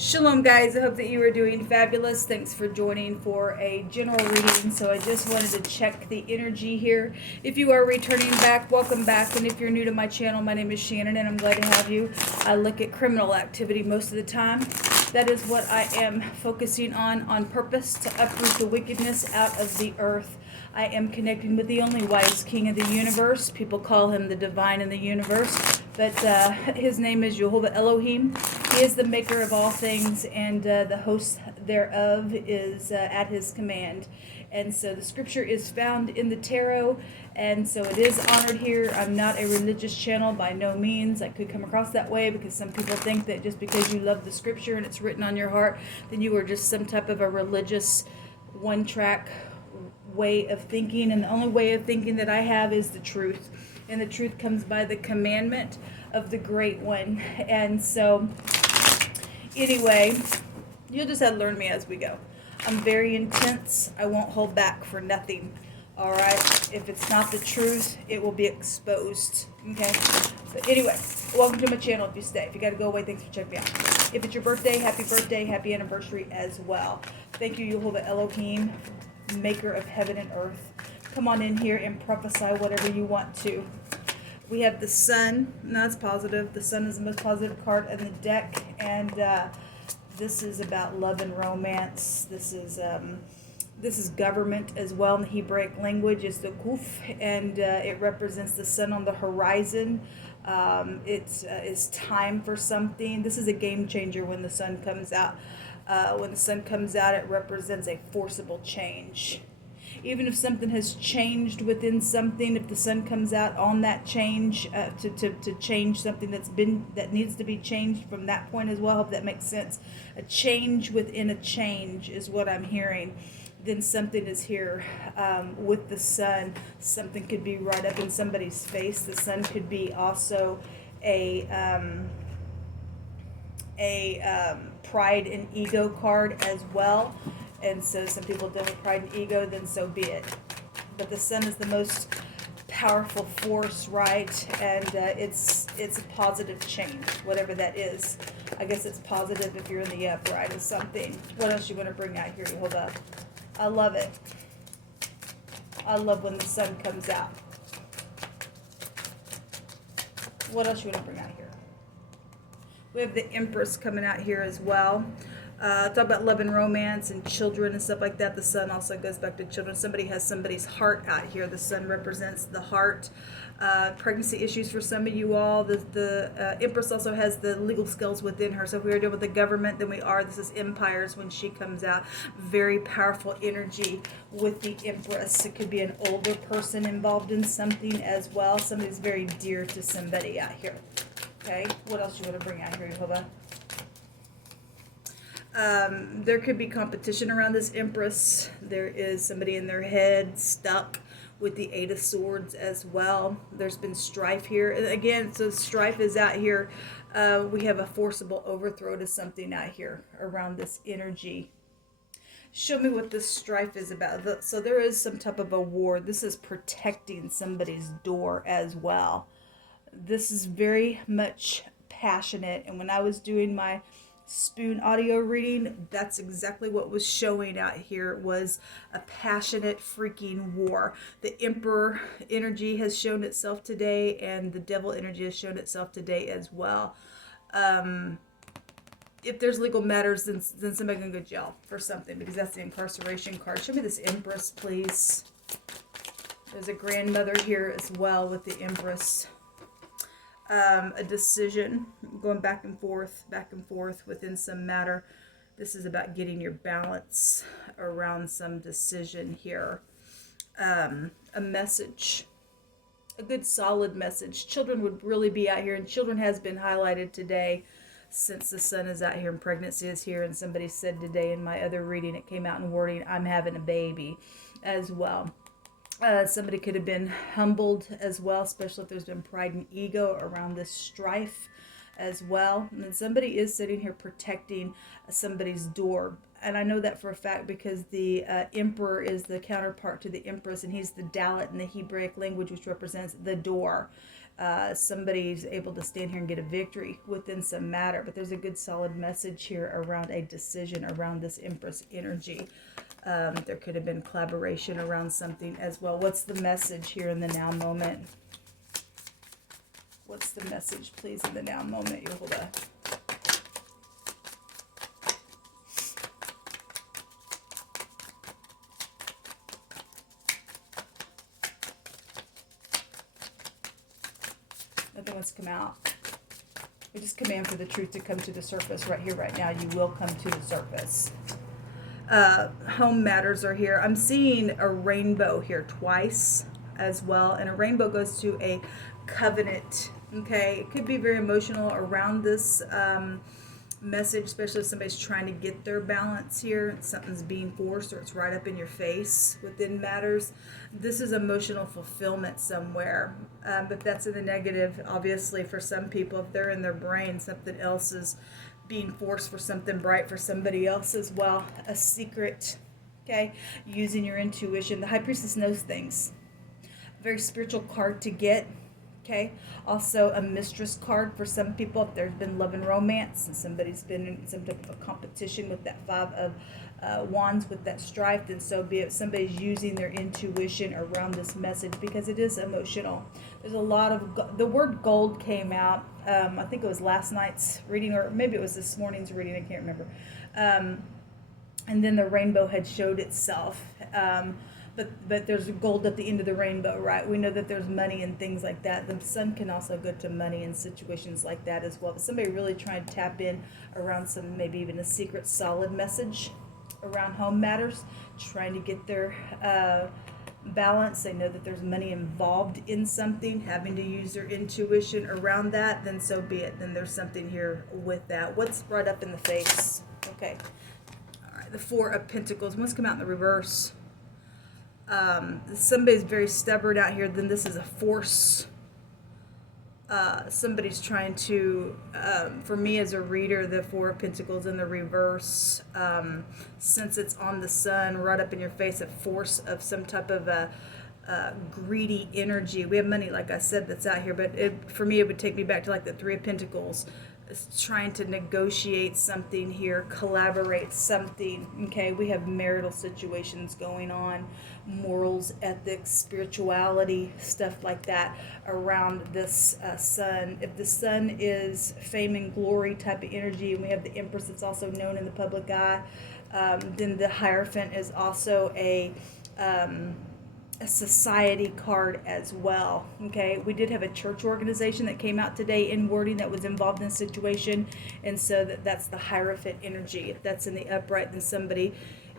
Shalom, guys. I hope that you are doing fabulous. Thanks for joining for a general reading. So I just wanted to check the energy here. If you are returning back, welcome back. And if you're new to my channel, my name is Shannon, and I'm glad to have you. I look at criminal activity most of the time. That is what I am focusing on purpose, to uproot the wickedness out of the earth. I am connecting with the only wise king of the universe. People call him the divine in the universe, but his name is Jehovah Elohim. He is the maker of all things, and the host thereof is at his command. And so the scripture is found in the tarot, and so it is honored here. I'm not a religious channel by no means. I could come across that way because some people think that just because you love the scripture and it's written on your heart, then you are just some type of a religious one-track way of thinking. And the only way of thinking that I have is the truth, and the truth comes by the commandment of the great one. And so anyway, you'll just have to learn me as we go. I'm very intense. I won't hold back for nothing. All right. If it's not the truth, it will be exposed. Okay. So anyway, welcome to my channel. If you stay, if you got to go away, thanks for checking me out. If it's your birthday, happy anniversary as well. Thank you, Jehovah Elohim, maker of heaven and earth. Come on in here and prophesy whatever you want to. We have the sun, and that's positive. The sun is the most positive card in the deck, and this is about love and romance. This is government as well. In the Hebraic language, it's the kuf, and it represents the sun on the horizon. It's time for something. This is a game changer when the sun comes out. When the sun comes out, it represents a forcible change. Even if something has changed within something, if the sun comes out on that change, to change something that needs to be changed from that point as well. I hope that makes sense. A change within a change is what I'm hearing. Then something is here with the sun. Something could be right up in somebody's face. The sun could be also a pride and ego card as well. And so some people deal with pride and ego, then so be it. But the sun is the most powerful force, right? And it's a positive change, whatever that is. I guess it's positive if you're in the upright of something. What else you want to bring out here? Hold up. I love it. I love when the sun comes out. What else you want to bring out here? We have the Empress coming out here as well. Talk about love and romance and children and stuff like that. The sun also goes back to children. Somebody has somebody's heart out here. The sun represents the heart. Pregnancy issues for some of you all. The Empress also has the legal skills within her. So if we are dealing with the government, then we are. This is empires when she comes out. Very powerful energy with the Empress. It could be an older person involved in something as well. Somebody's very dear to somebody out here. Okay, what else you want to bring out here, Jehovah? There could be competition around this Empress. There is somebody in their head stuck with the Eight of Swords as well. There's been strife here. And again, so strife is out here. We have a forcible overthrow to something out here around this energy. Show me what this strife is about. So there is some type of a war. This is protecting somebody's door as well. This is very much passionate. And when I was doing my spoon audio reading, that's exactly what was showing out here, was a passionate freaking war. The Emperor energy has shown itself today, and the Devil energy has shown itself today as well. If there's legal matters, then somebody can go to jail for something, because that's the incarceration card. Show me this Empress, please. There's a grandmother here as well with the Empress. A decision, going back and forth within some matter. This is about getting your balance around some decision here. A message, a good solid message. Children would really be out here, and children has been highlighted today since the sun is out here and pregnancy is here. And somebody said today in my other reading, it came out in wording, I'm having a baby as well. Somebody could have been humbled as well, especially if there's been pride and ego around this strife as well. And then somebody is sitting here protecting somebody's door. And I know that for a fact because the Emperor is the counterpart to the Empress, and he's the Dalet in the Hebraic language, which represents the door. Somebody's able to stand here and get a victory within some matter, but there's a good solid message here around a decision around this Empress energy. There could have been collaboration around something as well. What's the message here in the now moment? What's the message, please, in the now moment, Yehovah? Nothing wants to come out. We just command for the truth to come to the surface right here, right now. You will come to the surface. Home matters are here. I'm seeing a rainbow here twice as well. And a rainbow goes to a covenant. Okay. It could be very emotional around this message, especially if somebody's trying to get their balance here. Something's being forced, or it's right up in your face within matters. This is emotional fulfillment somewhere, but that's in the negative. Obviously, for some people, if they're in their brain, something else is being forced for something bright for somebody else as well. A secret. Okay, using your intuition. The High Priestess knows things. A very spiritual card to get. Okay, also a mistress card for some people if there's been love and romance and somebody's been in some type of a competition with that Five of Wands with that strife, then so be it. Somebody's using their intuition around this message because it is emotional. There's a lot of, the word gold came out, I think it was last night's reading, or maybe it was this morning's reading, I can't remember. And then the rainbow had showed itself. But there's gold at the end of the rainbow, right? We know that there's money and things like that. The sun can also go to money in situations like that as well. But somebody really trying to tap in around some, maybe even a secret solid message around home matters, trying to get their balance. They know that there's money involved in something, having to use their intuition around that, then so be it. Then there's something here with that. What's right up in the face? Okay. All right, the Four of Pentacles. What's come out in the reverse? Somebody's very stubborn out here, then this is a force. Somebody's trying to, for me as a reader, the Four of Pentacles in the reverse, since it's on the sun, right up in your face, a force of some type of a greedy energy. We have money, like I said, that's out here, but for me, it would take me back to like the Three of Pentacles. Trying to negotiate something here, collaborate something. Okay, we have marital situations going on, morals, ethics, spirituality, stuff like that around this sun. If the sun is fame and glory type of energy, and we have the Empress that's also known in the public eye, then the Hierophant is also a society card as well. Okay, we did have a church organization that came out today in wording that was involved in a situation, and so that's the Hierophant energy. If that's in the upright, then somebody,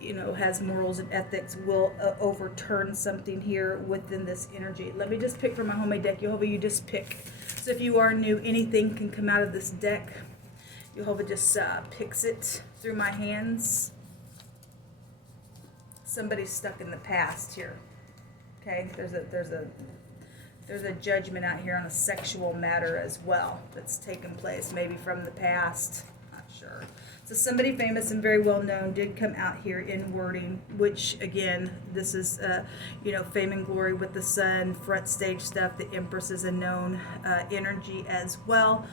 you know, has morals and ethics, will overturn something here within this energy. Let me just pick from my homemade deck. Yehovah, you just pick. So if you are new, anything can come out of this deck. Yehovah just picks it through my hands. Somebody's stuck in the past here. Okay, there's a judgment out here on a sexual matter as well that's taken place, maybe from the past, not sure. So somebody famous and very well known did come out here in wording, which again, this is you know, fame and glory with the sun, front stage stuff. The Empress is a known energy as well.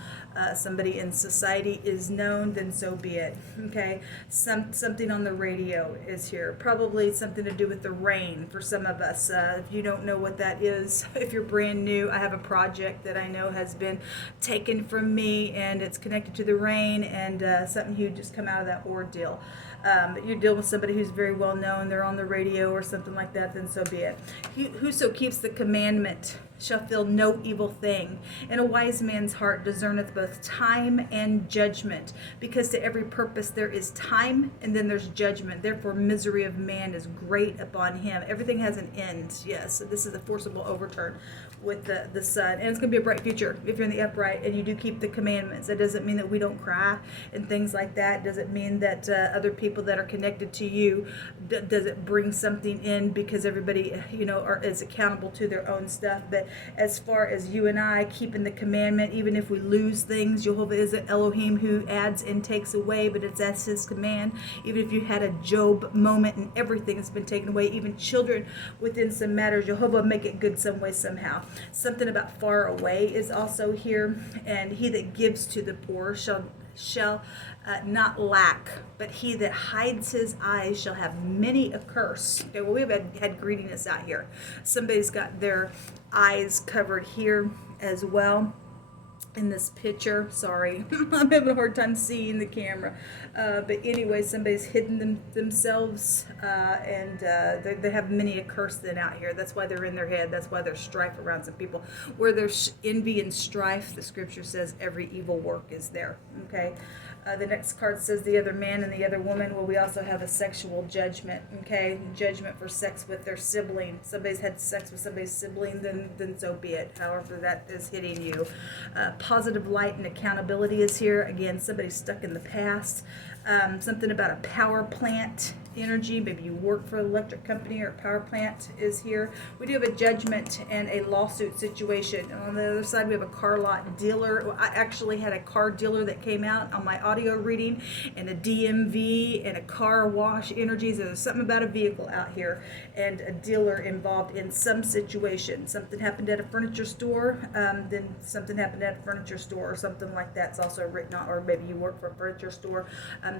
Somebody in society is known, then so be it. Okay, something on the radio is here, probably something to do with the rain for some of us. If you don't know what that is, if you're brand new, I have a project that I know has been taken from me, and it's connected to the rain, and something huge just come out of that ordeal. But you're dealing with somebody who's very well known, they're on the radio or something like that, then so be it. Whoso keeps the commandment shall feel no evil thing, and a wise man's heart discerneth both time and judgment, because to every purpose there is time, and then there's judgment. Therefore misery of man is great upon him. Everything has an end. Yes, so this is a forcible overturn with the sun, and it's going to be a bright future if you're in the upright and you do keep the commandments. That doesn't mean that we don't cry and things like that. Doesn't mean that other people that are connected to you, does it bring something in, because everybody, you know, is accountable to their own stuff. But as far as you and I keeping the commandment, even if we lose things, Jehovah is an Elohim who adds and takes away, but that's his command. Even if you had a Job moment and everything has been taken away, even children within some matters, Jehovah make it good some way somehow. Something about far away is also here. And he that gives to the poor shall not lack, but he that hides his eyes shall have many a curse. Okay, well, we've had greediness out here. Somebody's got their eyes covered here as well in this picture. Sorry, I'm having a hard time seeing the camera. But anyway, somebody's hidden themselves, and they have many a curse then out here. That's why they're in their head. That's why there's strife around some people. Where there's envy and strife, the scripture says every evil work is there. Okay. The next card says the other man and the other woman. Well, we also have a sexual judgment, okay? Judgment for sex with their sibling. Somebody's had sex with somebody's sibling, then so be it. However that is hitting you. Positive light and accountability is here. Again, somebody's stuck in the past. Something about a power plant energy. Maybe you work for an electric company or a power plant is here. We do have a judgment and a lawsuit situation. And on the other side, we have a car lot dealer. Well, I actually had a car dealer that came out on my audio reading, and a DMV and a car wash energies. There's something about a vehicle out here and a dealer involved in some situation. Something happened at a furniture store, then something happened at a furniture store or something like that's also written on, or maybe you work for a furniture store.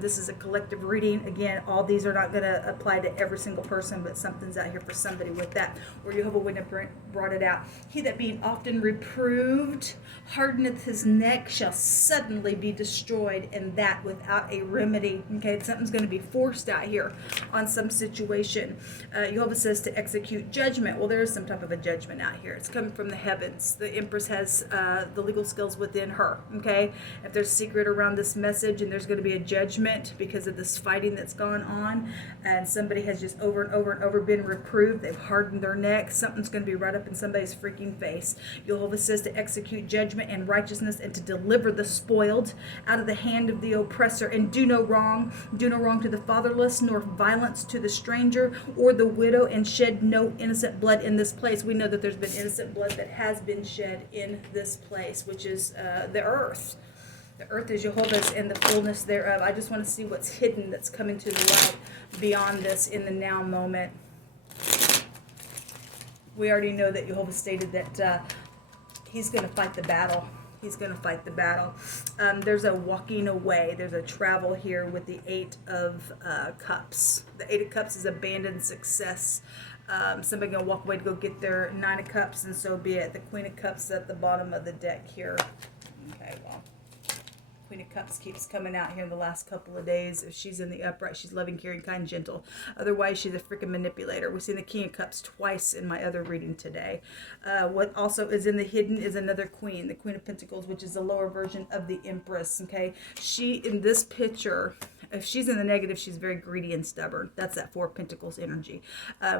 This is a collective reading. Again, all these are not going to apply to every single person, but something's out here for somebody with that. Or Jehovah Witness brought it out. He that being often reproved hardeneth his neck shall suddenly be destroyed, and that without a remedy. Okay, something's going to be forced out here on some situation. Jehovah says to execute judgment. Well, there is some type of a judgment out here. It's coming from the heavens. The Empress has the legal skills within her. Okay, if there's secret around this message, and there's going to be a judgment because of this fighting that's gone on, and somebody has just over and over and over been reproved, they've hardened their neck, something's going to be right up in somebody's freaking face. Jehovah says to execute judgment and righteousness, and to deliver the spoiled out of the hand of the oppressor, and do no wrong to the fatherless, nor violence to the stranger or the widow, and shed no innocent blood in this place. We know that there's been innocent blood that has been shed in this place, which is the earth. The earth is Jehovah's and the fullness thereof. I just want to see what's hidden that's coming to the light beyond this in the now moment. We already know that Jehovah stated that he's going to fight the battle. He's going to fight the battle. There's a walking away. There's a travel here with the Eight of Cups. The Eight of Cups is abandoned success. Somebody going to walk away to go get their Nine of Cups, and so be it. The Queen of Cups is at the bottom of the deck here. Okay, well. Queen of Cups keeps coming out here in the last couple of days. If she's in the upright, she's loving, caring, kind, gentle. Otherwise, she's a freaking manipulator. We've seen the King of Cups twice in my other reading today. What also is in the hidden is another queen, the Queen of Pentacles, which is the lower version of the Empress. Okay, she in this picture, if she's in the negative, she's very greedy and stubborn. That's that Four of Pentacles energy.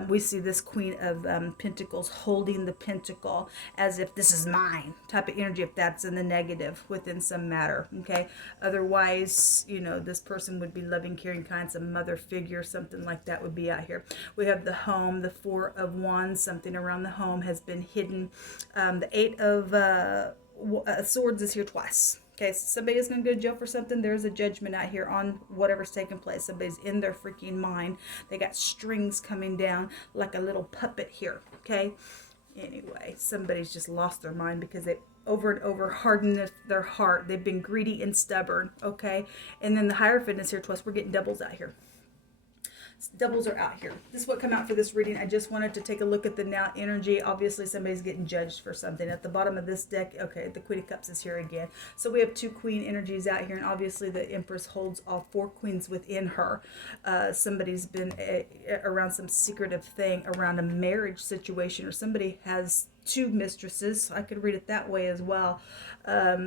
We see this Queen of Pentacles holding the pentacle as if this is mine type of energy, if that's in the negative within some matter. Okay. Otherwise, you know, this person would be loving, caring, kind, some mother figure, something like that would be out here. We have the home, the Four of Wands, something around the home has been hidden. The Eight of Swords is here twice. Okay, so somebody is going to go to jail for something. There's a judgment out here on whatever's taking place. Somebody's in their freaking mind. They got strings coming down like a little puppet here. Okay, anyway, somebody's just lost their mind because they over and over hardened their heart. They've been greedy and stubborn. Okay, and then the Hierophant is here twice. We're getting doubles out here. Doubles are out here. This is what come out for this reading. I just wanted to take a look at the now energy. Obviously, somebody's getting judged for something. At the bottom of this deck, okay, the Queen of Cups is here again. So we have two queen energies out here, and obviously the Empress holds all four queens within her. Somebody's been around some secretive thing around a marriage situation, or somebody has two mistresses. I could read it that way as well.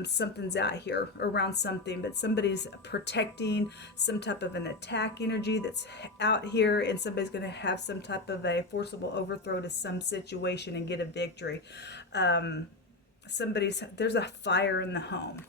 Something's out here around something, but somebody's protecting some type of an attack energy that's out here, and somebody's going to have some type of a forcible overthrow to some situation and get a victory. There's a fire in the home.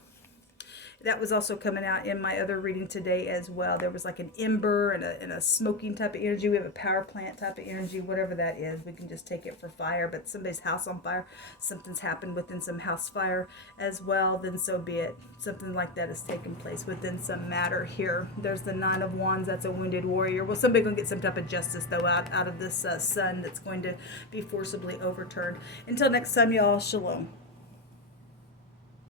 That was also coming out in my other reading today as well. There was like an ember and a smoking type of energy. We have a power plant type of energy, whatever that is. We can just take it for fire, but somebody's house on fire, something's happened within some house fire as well, then so be it. Something like that has taken place within some matter here. There's the Nine of Wands. That's a wounded warrior. Well, somebody's going to get some type of justice, though, out of this sun that's going to be forcibly overturned. Until next time, y'all, shalom.